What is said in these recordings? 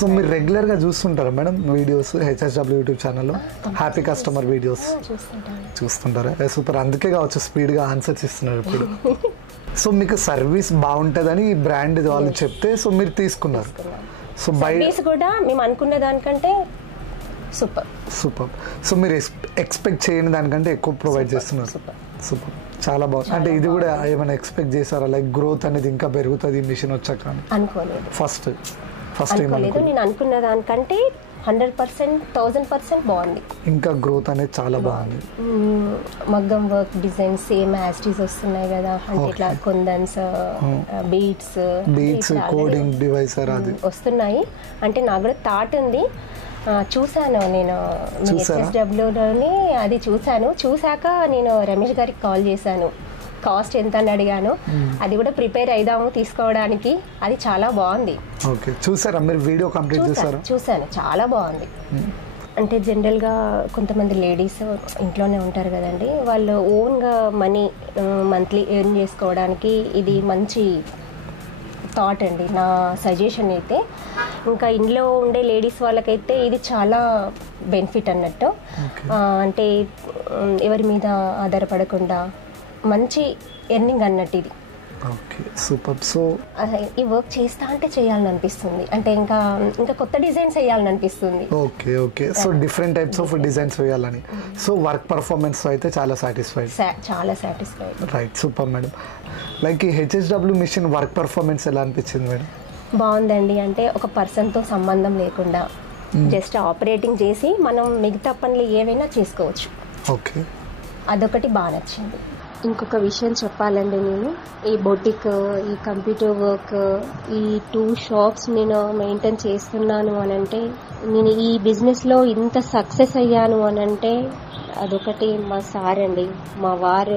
So మీరు రెగ్యులర్గా చూస్తుంటారా madam videos HSW YouTube ఛానల్లో హ్యాపీ కస్టమర్ వీడియోస్ చూస్తుంటారా? సూపర్, అందుకే కావచ్చు స్పీడ్గా ఆన్సర్స్ ఇస్తున్నారు ఇప్పుడు. సో మీకు సర్వీస్ బాగుంటుందని ఈ బ్రాండ్ వాళ్ళు చెప్తే సో మీరు తీసుకున్నారు. సో సర్వీస్ కూడా మేము అనుకున్న దానికంటే సూపర్. సో మీరు ఎక్స్పెక్ట్ చేయని దానికంటే ఎక్కువ ప్రొవైడ్ చేస్తున్నారు. సూపర్, చాలా బాగుంది. అంటే ఇది కూడా ఏమైనా ఎక్స్పెక్ట్ చేశారా, లైక్ గ్రోత్ అనేది ఇంకా పెరుగుతుంది మిషన్ వచ్చాక? అనుకోలేదు. ఫస్ట్ అనుకోలేదు. నేను అనుకున్న దానికంటే 100%, 1000% బాగుంది. ఇంకా గ్రోత్ అనేది చాలా బాగుంది. మగ్గం work design same as it is వస్తున్నాయి కదా, అంటే ఇట్లా కొందన్స్, బీడ్స్, కోడింగ్ డివైస్ అది వస్తున్నాయి. అంటే నాకు కూడా థాట్ ఉంది. చూశాను నేను హెచ్ఎస్డబ్ల్యూలోని, అది చూశాక నేను రమేష్ గారికి కాల్ చేశాను, కాస్ట్ ఎంత అని అడిగాను. అది కూడా ప్రిపేర్ అయిదాము తీసుకోవడానికి. అది చాలా బాగుంది. చూసారా మీరు వీడియో కంప్లీట్ చేశారా? చూశాను, చాలా బాగుంది. అంటే జనరల్గా కొంతమంది లేడీస్ ఇంట్లోనే ఉంటారు కదండి, వాళ్ళు ఓన్గా మనీ మంత్లీ ఎర్న్ చేసుకోవడానికి ఇది మంచి థాట్ అండి, నా సజెషన్ అయితే. ఇంకా ఇంట్లో ఉండే లేడీస్ వాళ్ళకైతే ఇది చాలా బెనిఫిట్ అన్నట్టు. అంటే ఎవరి మీద ఆధారపడకుండా మంచి ఎర్నింగ్ అన్నట్టు ఇది. సూపర్. సో ఈ వర్క్ చేస్తా అంటే చేయాలని అనిపిస్తుంది, అంటే ఇంకా కొత్త డిజైన్స్ వేయాలని అనిపిస్తుంది. Okay. So different types of designs వేయాలని. సో వర్క్ పర్ఫార్మెన్స్ అయితే చాలా satisfied. Right, super madam. Like ఈ హెచ్ఎస్డబ్ల్యూ మిషన్ వర్క్ పర్ఫార్మెన్స్ ఎలా అనిపించింది మేడం? బాగుందండి. అంటే ఒక పర్సన్తో సంబంధం లేకుండా జస్ట్ ఆపరేటింగ్ చేసి మనం మిగతా పనులు ఏవైనా చేసుకోవచ్చు. ఓకే, అదొకటి బాగా నచ్చింది. ఇంకొక విషయం చెప్పాలండి, నేను ఈ బొటిక్, ఈ కంప్యూటర్ వర్క్, ఈ 2 షాప్స్ నేను మెయింటైన్ చేస్తున్నాను అని అంటే, నేను ఈ బిజినెస్లో ఇంత సక్సెస్ అయ్యాను అని అంటే అదొకటి మా సార్ అండి, మా వారు,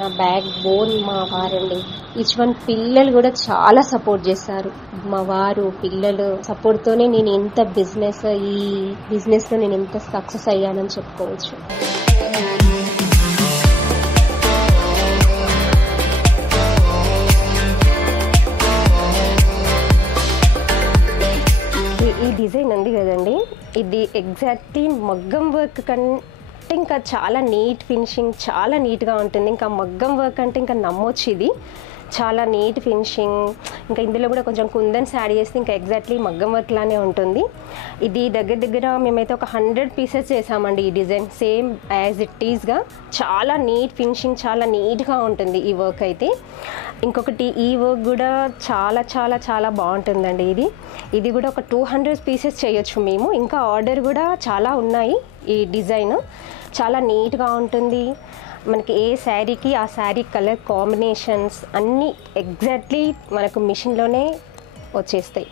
నా బ్యాక్ బోన్ మా వారండి. ఈచ్ పిల్లలు కూడా చాలా సపోర్ట్ చేస్తారు. మా వారు, పిల్లలు సపోర్ట్తోనే నేను ఇంత ఈ బిజినెస్లో నేను ఇంత సక్సెస్ అయ్యానని చెప్పుకోవచ్చు. ఈ డిజైన్ ఉంది కదండి, ఇది ఎగ్జాక్ట్లీ మగ్గం వర్క్ కంటే ఇంకా చాలా నీట్ ఫినిషింగ్, చాలా నీట్గా ఉంటుంది. ఇంకా మగ్గం వర్క్ అంటే ఇంకా నమ్మొచ్చు, ఇది చాలా నీట్ ఫినిషింగ్. ఇంకా ఇందులో కూడా కొంచెం కుందన్స్ యాడ్ చేస్తే ఇంకా ఎగ్జాక్ట్లీ మగ్గం వర్క్ లానే ఉంటుంది. ఇది దగ్గర మేమైతే ఒక 100 పీసెస్ చేసామండి. ఈ డిజైన్ సేమ్ యాజ్ ఇట్ ఈస్గా చాలా నీట్ ఫినిషింగ్, చాలా నీట్గా ఉంటుంది ఈ వర్క్ అయితే. ఇంకొకటి ఈ వర్క్ కూడా చాలా చాలా చాలా బాగుంటుందండి. ఇది కూడా ఒక 200 పీసెస్ చేయొచ్చు మేము. ఇంకా ఆర్డర్ కూడా చాలా ఉన్నాయి. ఈ డిజైన్ చాలా నీట్గా ఉంటుంది. మనకి ఏ శారీకి ఆ శారీ కలర్ కాంబినేషన్స్ అన్నీ ఎగ్జాక్ట్లీ మనకు మిషన్లోనే వచ్చేస్తాయి.